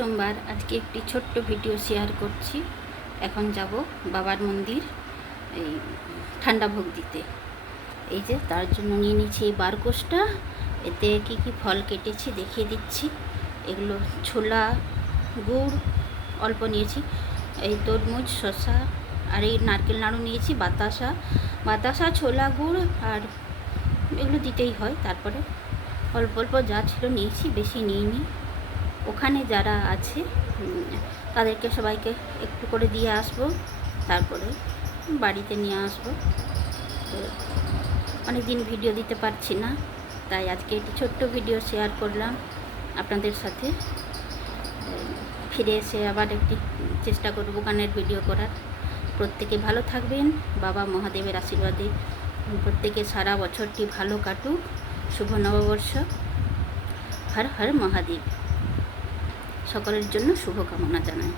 সোমবার আজকে একটি ছোট্ট ভিডিও শেয়ার করছি। এখন যাব বাবার মন্দির এই ঠান্ডা ভোগ দিতে। এই যে তার জন্য নিয়ে নিয়েছি এই বারকোশটা। এতে কি কি ফল কেটেছি দেখিয়ে দিচ্ছি। এগুলো ছোলা, গুড় অল্প নিয়েছি, এই তরমুজ, শসা আর এই নারকেল নাড়ু নিয়েছি, বাতাসা, ছোলা, গুড় আর এগুলো দিতেই হয়। তারপরে অল্প অল্প যা ছিল নিয়েছি, বেশি নিইনি। ওখানে যারা আছে তাদেরকে সবাইকে একটু করে দিয়ে আসবো, তারপরে বাড়িতে নিয়ে আসবো। তো অনেক দিন ভিডিও দিতে পারছি না, তাই আজকে একটি ছোট্ট ভিডিও শেয়ার করলাম আপনাদের সাথে। ফিরে এসে আবার একটি চেষ্টা করবো গানের ভিডিও করার। প্রত্যেকে ভালো থাকবেন, বাবা মহাদেবের আশীর্বাদে প্রত্যেকে সারা বছরটি ভালো কাটুক। শুভ নববর্ষ। হর হর মহাদেব। সকলের জন্য শুভকামনা জানাই।